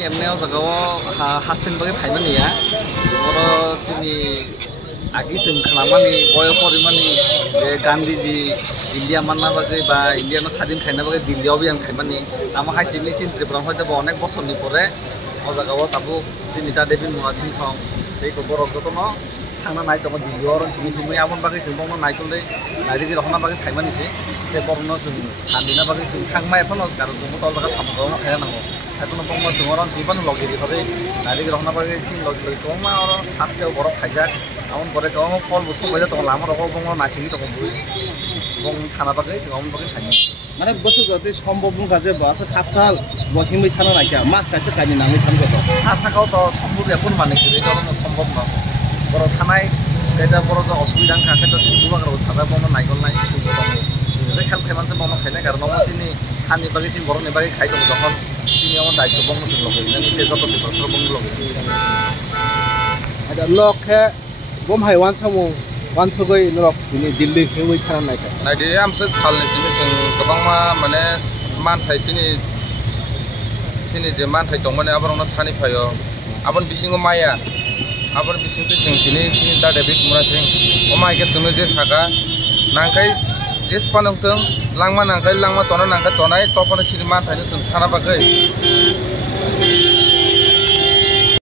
PMनियाव जागाव हास्टेन बागै फायमानिया बर' जोंनि आगि जों खालामानि बय परिमानि जे गान्धीजी इंडिया मानना बागै बा इंडियानो स्वाधीन खायना बागै दिल्लीयाव बियान खायमानि आमा हाइटिनि चिन्ट्रिफ्राव हयতো अनेक बसरनि परे अ जागाव ताबु जोंनि दा देबिन मुवासिन सं बेखौ बर' गतनो थांना नाय दङ दिल्लीयाव जोंनि जुमै आमन बागै जों बावनो नायखौलै नायदिगिर हना बागै खायमानिसै बे बर'नो जों हान्दिना बागै जों थांमाय फनो गारो जों तल बागै सामगाव खाया नांगौ खायफोरनो बंग जों अरन जिबान लगिरि हरै नायदिगिर हना बागै थिन लगिरि गमा अर हास्टेव बर' खायजाक आमन बरे गाव कल बुसखौ बायजा दङ लामा रगाव बंग नासिगि दङ बुइ बंग थाना बागै जों आमन बागै खायनो মানে বসু গতে সম্ভব মুখা যে বাসে খাপসাল বহিमै থানা নাইকা মাছ কাইছে কাইনি নামে থানগত थासागाव तो सम्भव এখন মানে কি কারণে সম্ভব না বড় থানায় এটা বড় যে অসুবিধা থাকে তো চিনি বুবাগ্রাও সাদা বন্ধ নাইগল নাই সুযোগ দङ যে খেল খাইমানছে বন্ধ খাইনাय কারণ চিনি খানি বাগै চিনি বড়नि बागै খাই दङ তখন চিনি আমার দায়িত্ব বন্ধ जों लगै নিজে যত বিপর্যয় বন্ধ लगै ada lokhe bom haiwan samu wan thugoi lok ini dilli heui थाना नाइका नायदि आमसे थालनि जों गोबां माने मानथाय चिनि जे मानथाय दं माने आबारावनो सानि फायो आबन बिसिङो माया आबार बिसिंखौ जों दिनै दा डेबिट मुरासिं अमायके सोङो जे सागा नांखाय जेस पानोंथों लांमा नांखाय लांमा तना नांखाय तनाय तपनो सिरि मानथायनो जों साना बागै